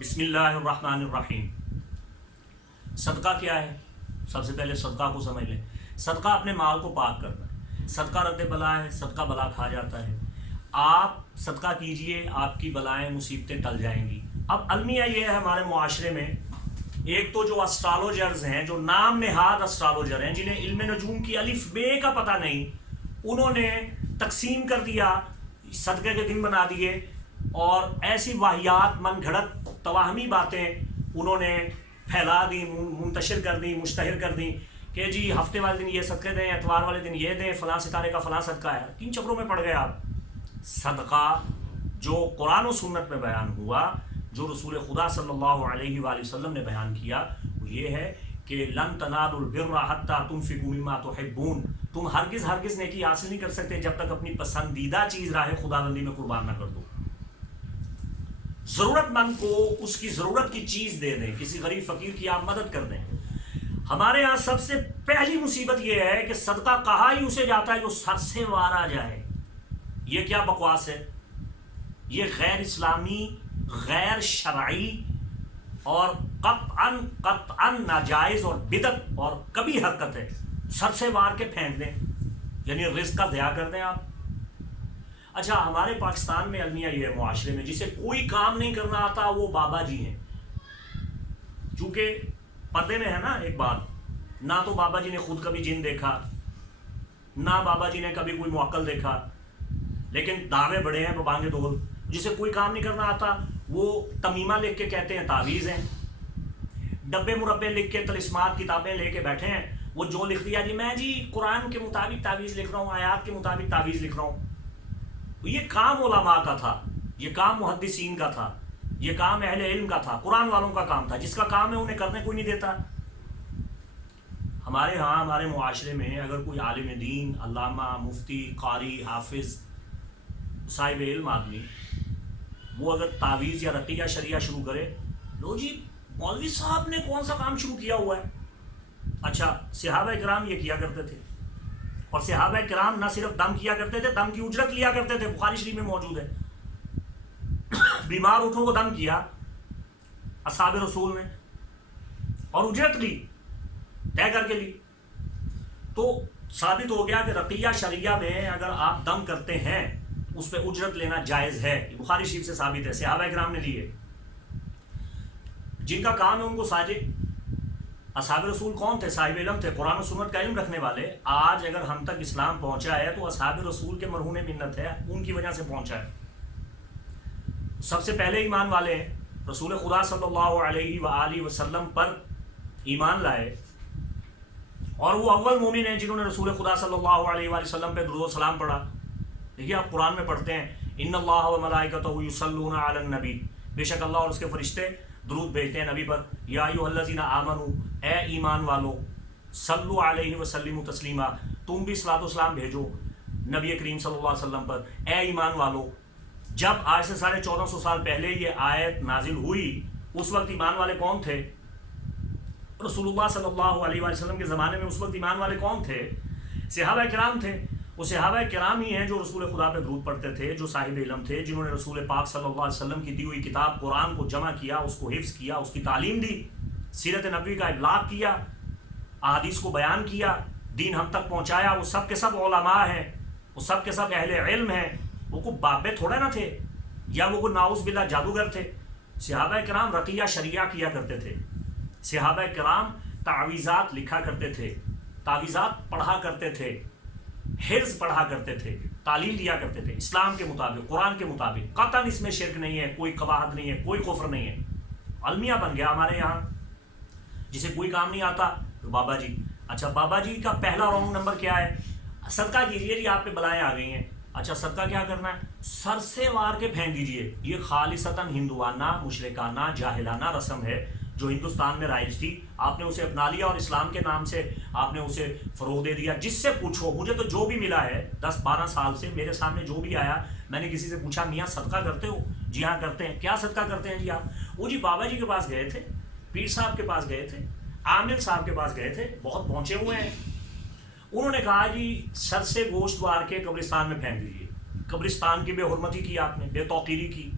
بسم اللہ الرحمن الرحیم۔ صدقہ کیا ہے؟ سب سے پہلے صدقہ کو سمجھ لیں۔ صدقہ اپنے مال کو پاک کرنا ہے۔ صدقہ رد بلا ہے، صدقہ بلا کھا جاتا ہے۔ آپ صدقہ کیجئے، آپ کی بلائیں مصیبتیں ٹل جائیں گی۔ اب المیہ یہ ہے ہمارے معاشرے میں، ایک تو جو اسٹرالوجرز ہیں، جو نام نہاد اسٹرالوجر ہیں، جنہیں علم نجوم کی الف بے کا پتہ نہیں، انہوں نے تقسیم کر دیا، صدقے کے دن بنا دیے، اور ایسی واہیات من گھڑت توہمی باتیں انہوں نے پھیلا دی، منتشر کر دی، مشتہر کر دی کہ جی ہفتے والے دن یہ صدقے دیں، اتوار والے دن یہ دیں، فلاں ستارے کا فلاں صدقہ ہے۔ کن چکروں میں پڑ گئے آپ؟ صدقہ جو قرآن و سنت میں بیان ہوا، جو رسول خدا صلی اللہ علیہ وآلہ وسلم نے بیان کیا، وہ یہ ہے کہ لن تنالوا البر حتی تنفقوا مما تحبون، تم ہرگز نیکی حاصل نہیں کر سکتے جب تک اپنی پسندیدہ چیز راہ خداوندی میں قربان نہ کر دو۔ ضرورت مند کو اس کی ضرورت کی چیز دے دیں، کسی غریب فقیر کی آپ مدد کر دیں۔ ہمارے ہاں سب سے پہلی مصیبت یہ ہے کہ صدقہ کہا ہی اسے جاتا ہے جو سر سے وار آ جائے۔ یہ کیا بکواس ہے؟ یہ غیر اسلامی، غیر شرعی اور قطعاً ناجائز اور بدعت اور کبھی حرکت ہے۔ سر سے وار کے پھینک دیں، یعنی رزق کا ضیاع کر دیں آپ۔ اچھا، ہمارے پاکستان میں المیہ یہ ہے معاشرے میں، جسے کوئی کام نہیں کرنا آتا وہ بابا جی ہیں۔ چونکہ پردے میں ہے نا ایک بات، نہ تو بابا جی نے خود کبھی جن دیکھا، نہ بابا جی نے کبھی کوئی موکل دیکھا، لیکن دعوے بڑے ہیں ببانگ دول۔ جسے کوئی کام نہیں کرنا آتا وہ تمیمہ لکھ کے کہتے ہیں تعویذ ہیں، ڈبے مربے لکھ کے طلسمات کتابیں لے کے بیٹھے ہیں، وہ جو لکھ دیا جی میں جی قرآن کے مطابق تعویذ لکھ رہا ہوں، آیات کے مطابق تعویذ لکھ رہا ہوں۔ یہ کام علماء کا تھا، یہ کام محدثین کا تھا، یہ کام اہل علم کا تھا، قرآن والوں کا کام تھا۔ جس کا کام ہے انہیں کرنے کوئی نہیں دیتا۔ ہمارے ہاں، ہمارے معاشرے میں اگر کوئی عالم دین، علامہ، مفتی، قاری، حافظ، صاحب علم آدمی، وہ اگر تعویذ یا رقیہ شریعہ شروع کرے، لو جی مولوی صاحب نے کون سا کام شروع کیا ہوا ہے؟ اچھا، صحابہ کرام یہ کیا کرتے تھے، اور صحابہ کرام نہ صرف دم کیا کرتے تھے، دم کی اجرت لیا کرتے تھے۔ بخاری شریف میں موجود ہے، بیمار اٹھوں کو دم کیا اصحاب رسول نے، اور اجرت لی، طے کر کے لی۔ تو ثابت ہو گیا کہ رقیہ شریعہ میں اگر آپ دم کرتے ہیں اس پہ اجرت لینا جائز ہے۔ بخاری شریف سے ثابت ہے، صحابہ کرام نے لیے۔ جن کا کام ہے ان کو ساجے۔ اصحاب رسول کون تھے؟ صاحب علم تھے، قرآن و سنت کا علم رکھنے والے۔ آج اگر ہم تک اسلام پہنچا ہے تو اصحاب رسول کے مرہون منت ہے، ان کی وجہ سے پہنچا ہے۔ سب سے پہلے ایمان والے ہیں، رسول خدا صلی اللہ علیہ وآلہ وسلم پر ایمان لائے، اور وہ اول مومن ہیں جنہوں نے رسول خدا صلی اللہ علیہ وآلہ وسلم پہ درود و سلام پڑھا۔ دیکھیے آپ قرآن میں پڑھتے ہیں ان اللہ و ملائکتہ یصلون علی النبی، بے شک اللہ اور اس کے فرشتے درود بھیجتے ہیں نبی پر۔ یا ایھا الذین آمنوا، اے ایمان والو، صلو علیہ وسلم تسلیما، تم بھی صلاۃ و سلام بھیجو نبی کریم صلی اللہ علیہ وسلم پر۔ اے ایمان والو، جب آج سے 1450 سال پہلے یہ آیت نازل ہوئی، اس وقت ایمان والے کون تھے؟ رسول اللہ صلی اللہ علیہ وآلہ وسلم کے زمانے میں اس وقت ایمان والے کون تھے؟ صحابہ کرام تھے۔ وہ صحابہ کرام ہی ہیں جو رسول خدا پہ درود پڑھتے تھے، جو صاحب علم تھے، جنہوں نے رسول پاک صلی اللہ علیہ وسلم کی دی ہوئی کتاب قرآن کو جمع کیا، اس کو حفظ کیا، اس کی تعلیم دی، سیرت نبوی کا ابلاغ کیا، احادیث کو بیان کیا، دین ہم تک پہنچایا۔ وہ سب کے سب علماء ہیں، وہ سب کے سب اہل علم ہیں۔ وہ کوئی بابے تھوڑے نہ تھے، یا وہ کوئی ناؤز باللہ جادوگر تھے۔ صحابہ کرام رقیہ شریعہ کیا کرتے تھے، صحابہ کرام تعویذات لکھا کرتے تھے، تعویذات پڑھا کرتے تھے، حفظ پڑھا کرتے تھے، تعلیم دیا کرتے تھے اسلام کے مطابق، قرآن کے مطابق۔ قطعاً اس میں شرک نہیں ہے، کوئی قباحت نہیں ہے، کوئی کفر نہیں ہے۔ المیہ بن گیا ہمارے یہاں، جسے کوئی کام نہیں آتا تو بابا جی۔ اچھا، بابا جی کا پہلا رونگ نمبر کیا ہے؟ صدقہ کیجیے جی، آپ پہ بلائیں آ گئی ہیں۔ اچھا، صدقہ کیا کرنا ہے؟ سر سے وار کے پھینک دیجیے۔ یہ خالصتاً ہندوانہ، مشرکانہ، جاہلانہ رسم ہے جو ہندوستان میں رائج تھی۔ آپ نے اسے اپنا لیا اور اسلام کے نام سے آپ نے اسے فروغ دے دیا۔ جس سے پوچھو، مجھے تو جو بھی ملا ہے 10-12 سال سے میرے سامنے جو بھی آیا، میں نے کسی سے پوچھا میاں صدقہ کرتے ہو؟ جی ہاں کرتے ہیں۔ کیا صدقہ کرتے ہیں جی آپ؟ وہ جی بابا جی کے پاس گئے تھے، پیر صاحب کے پاس گئے تھے، عامل صاحب کے پاس گئے تھے، بہت پہنچے ہوئے ہیں۔ انہوں نے کہا جی سر سے گوشت وار کے قبرستان میں پھینک دیجیے۔ قبرستان کی بے حرمتی کی آپ نے، بے توقیری کی۔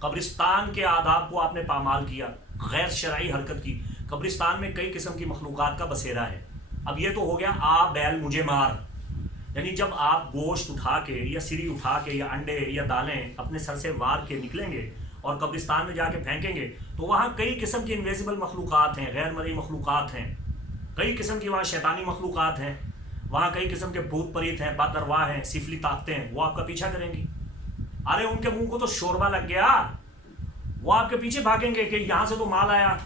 قبرستان کے آداب کو آپ نے پامال کیا، غیر شرعی حرکت کی. قبرستان میں کئی قسم کی مخلوقات کا بسیرا ہے. اب یہ تو ہو گیا آپ بیل مجھے مار، یعنی جب آپ گوشت اٹھا کے یا سری اٹھا کے یا انڈے یا دالیں اپنے سر سے وار کے نکلیں گے اور قبرستان میں جا کے پھینکیں گے تو وہاں کئی قسم کی انویزیبل مخلوقات ہیں، غیر مرئی مخلوقات ہیں، کئی قسم کی وہاں شیطانی مخلوقات ہیں، وہاں کئی قسم کے بھوت پریت ہیں، بد ارواح ہیں، سفلی طاقتیں ہیں. وہ آپ کا پیچھا کریں گی. ارے ان کے منہ کو تو شوربہ لگ گیا، وہ آپ کے پیچھے بھاگیں گے کہ یہاں سے تو مال آیا،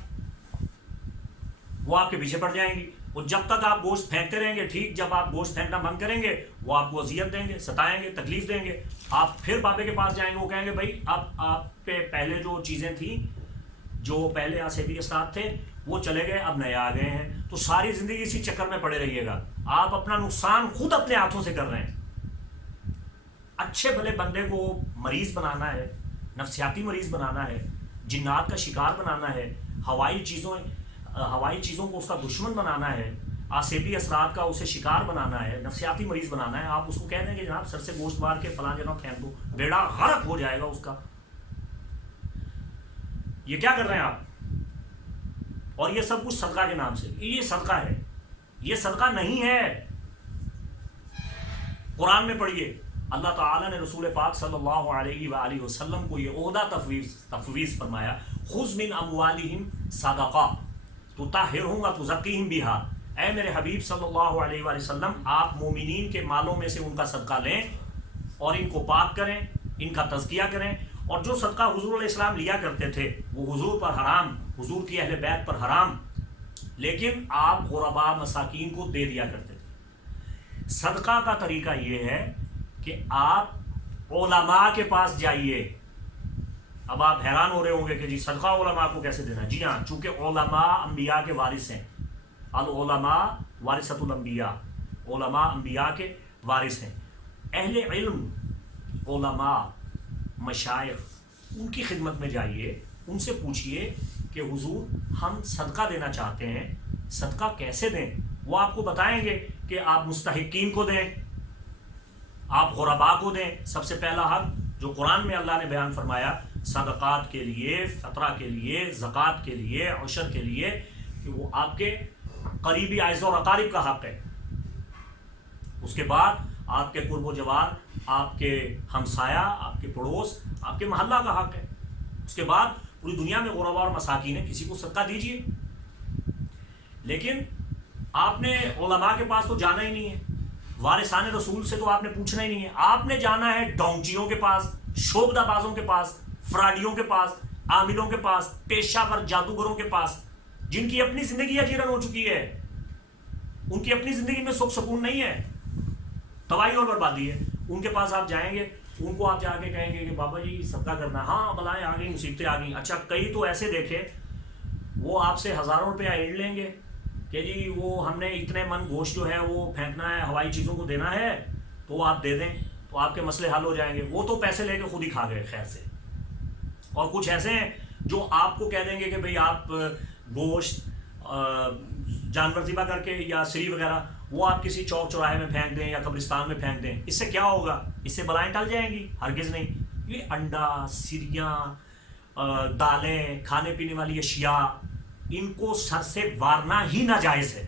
وہ آپ کے پیچھے پڑ جائیں گی. وہ جب تک آپ گوشت پھینکتے رہیں گے ٹھیک، جب آپ گوشت پھینکنا بند کریں گے وہ آپ کو اذیت دیں گے، ستائیں گے، تکلیف دیں گے. آپ پھر بابے کے پاس جائیں گے، وہ کہیں گے بھائی اب آپ کے پہلے جو چیزیں تھیں، جو پہلے آسیبی اسناد تھے وہ چلے گئے، اب نئے آ گئے ہیں. تو ساری زندگی اسی چکر میں پڑے رہیے گا. آپ اپنا نقصان خود اپنے ہاتھوں سے کر رہے ہیں. اچھے بھلے بندے کو مریض بنانا ہے، نفسیاتی مریض بنانا ہے، جنات کا شکار بنانا ہے، ہوائی چیزوں کو اس کا دشمن بنانا ہے، آسیبی اثرات کا اسے شکار بنانا ہے، نفسیاتی مریض بنانا ہے. آپ اس کو کہہ دیں کہ جناب سر سے گوشت مار کے فلاں جگہ پھینک دو، بیڑا غرق ہو جائے گا اس کا. یہ کیا کر رہے ہیں آپ؟ اور یہ سب کچھ صدقہ کے نام سے. یہ صدقہ ہے، یہ صدقہ نہیں ہے. قرآن میں پڑھیے، اللہ تعالیٰ نے رسول پاک صلی اللہ علیہ وآلہ وسلم کو یہ عہدہ تفویض فرمایا، خذ من اموالہم صدقہ تطہرہم وتزکیہم بہا. اے میرے حبیب صلی اللہ علیہ وآلہ وسلم، آپ مومنین کے مالوں میں سے ان کا صدقہ لیں اور ان کو پاک کریں، ان کا تزکیہ کریں. اور جو صدقہ حضور علیہ السلام لیا کرتے تھے وہ حضور پر حرام، حضور کی اہل بیت پر حرام، لیکن آپ غرباء مساکین کو دے دیا کرتے تھے. صدقہ کا طریقہ یہ ہے کہ آپ علماء کے پاس جائیے. اب آپ حیران ہو رہے ہوں گے کہ جی صدقہ علماء کو کیسے دینا؟ جی ہاں، چونکہ علماء انبیاء کے وارث ہیں. العلماء وارثۃ الانبیاء، علماء انبیاء کے وارث ہیں. اہل علم، علماء، مشائخ، ان کی خدمت میں جائیے، ان سے پوچھئے کہ حضور ہم صدقہ دینا چاہتے ہیں، صدقہ کیسے دیں؟ وہ آپ کو بتائیں گے کہ آپ مستحقین کو دیں، آپ غرباء کو دیں. سب سے پہلا حق جو قرآن میں اللہ نے بیان فرمایا، صدقات کے لیے، فطرہ کے لیے، زکوٰۃ کے لیے، عشر کے لیے، کہ وہ آپ کے قریبی اعزاء اور اقارب کا حق ہے. اس کے بعد آپ کے قرب و جوار، آپ کے ہمسایہ، آپ کے پڑوس، آپ کے محلہ کا حق ہے. اس کے بعد پوری دنیا میں غرباء اور مساکین ہیں، کسی کو صدقہ دیجیے. لیکن آپ نے علماء کے پاس تو جانا ہی نہیں ہے، وارثان رسول سے تو آپ نے پوچھنا ہی نہیں ہے. آپ نے جانا ہے ڈونچیوں کے پاس، شوبدہ بازوں کے پاس، فراڈیوں کے پاس، عاملوں کے پاس، پیشہ ور جادوگروں کے پاس، جن کی اپنی زندگی اجیرن ہو چکی ہے، ان کی اپنی زندگی میں سکھ سکون نہیں ہے، تباہی اور بربادی ہے. ان کے پاس آپ جائیں گے، ان کو آپ جا کے کہیں گے کہ بابا جی صدقہ کرنا. ہاں بلائیں آ گئی، مصیبتیں آ گئیں. اچھا، کئی تو ایسے دیکھے وہ آپ سے ہزاروں روپیہ اینڈ لیں گے کہ جی وہ ہم نے اتنے من گوشت جو ہے وہ پھینکنا ہے، ہوائی چیزوں کو دینا ہے، تو وہ آپ دے دیں تو آپ کے مسئلے حل ہو جائیں گے. وہ تو پیسے لے کے خود ہی کھا گئے خیر سے. اور کچھ ایسے ہیں جو آپ کو کہہ دیں گے کہ بھئی آپ گوشت جانور ذبح کر کے یا سری وغیرہ وہ آپ کسی چوک چوراہے میں پھینک دیں یا قبرستان میں پھینک دیں. اس سے کیا ہوگا؟ اس سے بلائیں ٹل جائیں گی؟ ہرگز نہیں. یہ انڈا، سریاں، دالیں، کھانے پینے والی اشیاء، ان کو سر سے وارنا ہی ناجائز ہے.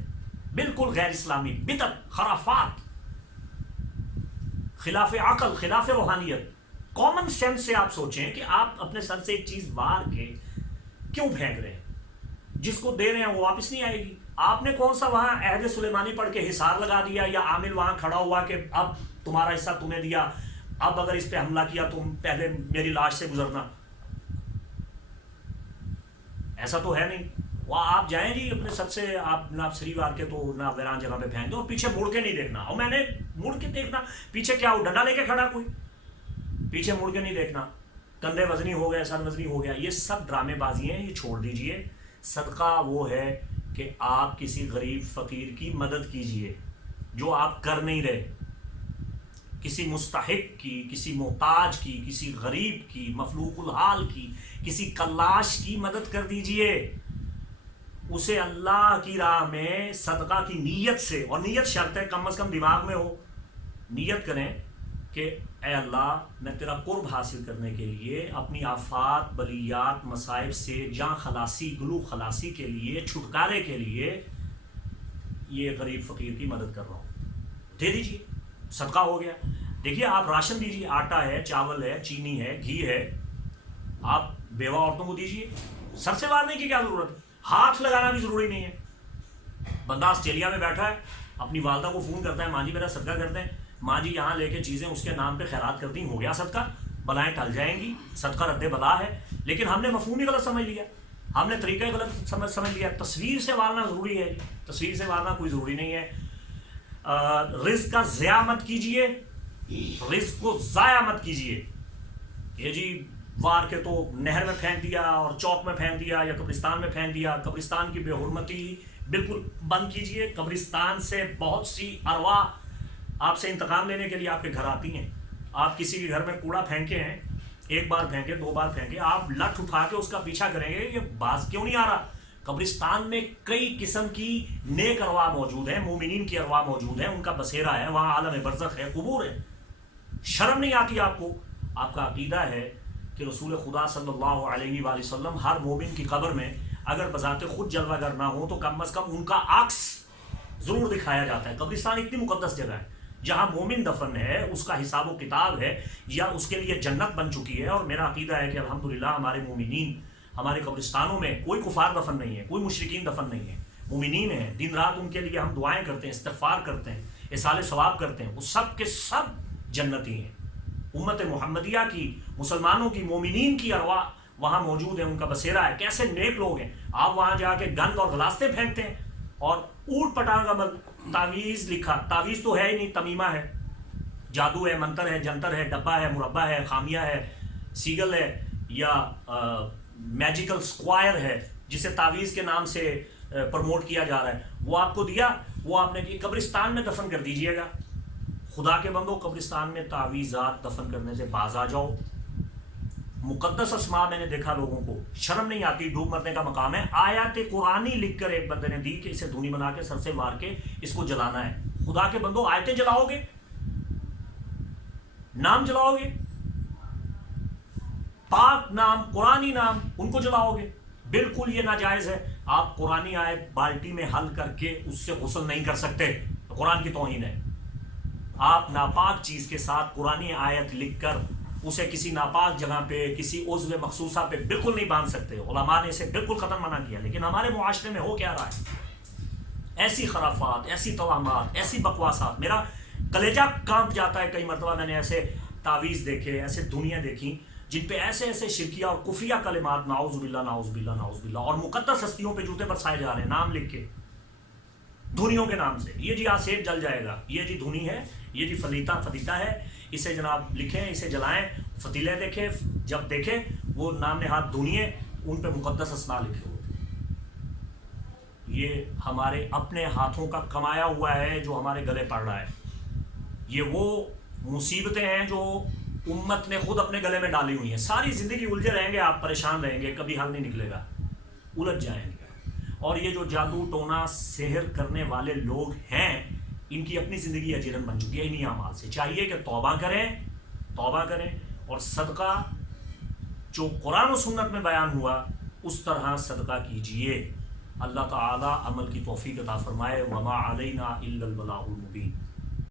بالکل غیر اسلامی، بدعت، خرافات، خلاف عقل، خلاف روحانیت. کامن سینس سے آپ سوچیں کہ آپ اپنے سر سے ایک چیز وار کے کیوں پھینک رہے ہیں؟ جس کو دے رہے ہیں وہ واپس نہیں آئے گی. آپ نے کون سا وہاں عہد سلیمانی پڑھ کے حصار لگا دیا، یا عامل وہاں کھڑا ہوا کہ اب تمہارا حصہ تمہیں دیا، اب اگر اس پہ حملہ کیا تم پہلے میری لاش سے گزرنا؟ ایسا تو ہے نہیں. وہ آپ جائیں جی اپنے سر سے آپ نہ سری وار کے تو نہ ویران جگہ پہ پھینک دو، اور پیچھے مڑ کے نہیں دیکھنا. اور میں نے مڑ کے دیکھنا پیچھے کیا ہو، ڈنڈا لے کے کھڑا کوئی؟ پیچھے مڑ کے نہیں دیکھنا. کندھے وزنی ہو گئے، سر وزنی ہو گیا، یہ سب ڈرامے بازی ہیں، یہ چھوڑ دیجئے. صدقہ وہ ہے کہ آپ کسی غریب فقیر کی مدد کیجئے جو آپ کر نہیں رہے. کسی مستحق کی، کسی محتاج کی، کسی غریب کی، مفلوق الحال کی، کسی کلاش کی مدد کر دیجئے. اسے اللہ کی راہ میں صدقہ کی نیت سے، اور نیت شرط ہے، کم از کم دماغ میں ہو، نیت کریں کہ اے اللہ میں تیرا قرب حاصل کرنے کے لیے اپنی آفات بلیات مصائب سے جان خلاصی گلو خلاصی کے لیے چھٹکارے کے لیے یہ غریب فقیر کی مدد کر رہا ہوں، دے دیجیے، صدقہ ہو گیا۔ دیکھیے آپ راشن دیجیے، آٹا ہے، چاول ہے، چینی ہے، گھی ہے، آپ بیوہ عورتوں کو دیجیے، سر سے وارنے کی کیا ضرورت ہے، ہاتھ لگانا بھی ضروری نہیں ہے۔ بندہ آسٹریلیا میں بیٹھا ہے، اپنی والدہ کو فون کرتا ہے، ماں جی میرا صدقہ کر دیں، ماں جی یہاں لے کے چیزیں اس کے نام پہ خیرات کرتی ہیں، ہو گیا صدقہ، بلائیں ٹل جائیں گی، صدقہ رد بلا ہے۔ لیکن ہم نے مفہوم ہی غلط سمجھ لیا، ہم نے طریقہ غلط سمجھ لیا۔ تصویر سے وارنا ضروری ہے، تصویر سے وارنا کوئی ضروری نہیں ہے۔ رزق کا ضیاع مت کیجئے، رزق کو ضائع مت کیجئے۔ یہ جی وار کے تو نہر میں پھینک دیا اور چوک میں پھینک دیا یا قبرستان میں پھینک دیا، قبرستان کی بے حرمتی بالکل بند کیجئے۔ قبرستان سے بہت سی ارواح آپ سے انتقام لینے کے لیے آپ کے گھر آتی ہیں۔ آپ کسی کے گھر میں کوڑا پھینکے ہیں، ایک بار پھینکے، دو بار پھینکے، آپ لٹھ اٹھا کے اس کا پیچھا کریں گے، یہ باز کیوں نہیں آ رہا؟ قبرستان میں کئی قسم کی نیک ارواح موجود ہیں، مومنین کی ارواح موجود ہیں، ان کا بسیرا ہے، وہاں عالم برزخ ہے، قبور ہے۔ شرم نہیں آتی آپ کو؟ آپ کا عقیدہ ہے کہ رسول خدا صلی اللہ علیہ وآلہ وسلم ہر مومن کی قبر میں اگر بذات خود جلوہ گر نہ ہو تو کم از کم ان کا عکس ضرور دکھایا جاتا ہے۔ قبرستان اتنی مقدس جگہ ہے، جہاں مومن دفن ہے، اس کا حساب و کتاب ہے یا اس کے لیے جنت بن چکی ہے۔ اور میرا عقیدہ ہے کہ الحمدللہ ہمارے مومنین، ہمارے قبرستانوں میں کوئی کفار دفن نہیں ہے، کوئی مشرکین دفن نہیں ہے، مومنین ہیں۔ دن رات ان کے لیے ہم دعائیں کرتے ہیں، استغفار کرتے ہیں، اصالہ ثواب کرتے ہیں، وہ سب کے سب جنتی ہیں۔ امت محمدیہ کی، مسلمانوں کی، مومنین کی ارواح وہاں موجود ہیں، ان کا بسیرا ہے۔ کیسے نیک لوگ ہیں، آپ وہاں جا کے گند اور غلاستے پھینکتے ہیں اور اوٹ پٹانگ عمل، تعویذ لکھا، تعویذ تو ہے ہی نہیں، تمیمہ ہے، جادو ہے، منتر ہے، جنتر ہے، ڈبہ ہے، مربع ہے، خامیہ ہے، سیگل ہے، یا میجیکل اسکوائر ہے جسے تعویذ کے نام سے پروموٹ کیا جا رہا ہے، وہ آپ کو دیا، وہ آپ نے قبرستان میں دفن کر دیجئے گا۔ خدا کے بندو، قبرستان میں تعویذات دفن کرنے سے باز آ جاؤ۔ مقدس اسماء میں نے دیکھا لوگوں کو، شرم نہیں آتی، ڈوب مرنے کا مقام ہے۔ آیات قرآنی لکھ کر ایک بندے نے دی کہ اسے دھونی بنا کے سر سے مار کے اس کو جلانا ہے۔ خدا کے بندو، آیتیں جلاؤ گے، نام جلاؤ گے، پاک نام، قرآنی نام، ان کو جلاؤ گے؟ بالکل یہ ناجائز ہے۔ آپ قرآنی آیت بالٹی میں حل کر کے اس سے غسل نہیں کر سکتے، قرآن کی توہین ہے۔ آپ ناپاک چیز کے ساتھ قرآنی آیت لکھ کر اسے کسی ناپاک جگہ پہ، کسی عضو مخصوصہ پہ بالکل نہیں باندھ سکتے۔ علماء نے اسے بالکل قطعاً منع کیا، لیکن ہمارے معاشرے میں ہو کیا رہا ہے؟ ایسی خرافات، ایسی توہمات، ایسی بکواسات، میرا کلیجہ کانپ جاتا ہے۔ کئی مرتبہ میں نے ایسے تعویذ دیکھے، ایسے دنیا دیکھی جن پہ ایسے ایسے شرکیہ اور کفریہ کلمات، نعوذ باللہ نعوذ باللہ نعوذ باللہ، اور مقدس ہستیوں پہ جوتے برسائے جا رہے ہیں نام لکھ کے، دھنیوں کے نام سے۔ یہ جی آسیب جل جائے گا، یہ جی دھنی ہے، یہ جی فلیتا ہے، اسے جناب لکھیں، اسے جلائیں، فتیلے دیکھیں، جب دیکھیں وہ نام نہاد دھنیے، ان پہ مقدس اسماء لکھے ہوتے ہیں۔ یہ ہمارے اپنے ہاتھوں کا کمایا ہوا ہے جو ہمارے گلے پڑ رہا ہے۔ یہ وہ مصیبتیں ہیں جو امت نے خود اپنے گلے میں ڈالی ہوئی ہیں۔ ساری زندگی الجھے رہیں گے آپ، پریشان رہیں گے، کبھی حل نہیں نکلے گا، الجھ جائیں گے۔ اور یہ جو جادو ٹونا سحر کرنے والے لوگ ہیں، ان کی اپنی زندگی اجیرن بن چکی ہے انہی اعمال سے۔ چاہیے کہ توبہ کریں اور صدقہ جو قرآن و سنت میں بیان ہوا اس طرح صدقہ کیجئے۔ اللہ تعالی عمل کی توفیق عطا فرمائے۔ وما علینا الا البلاغ المبین۔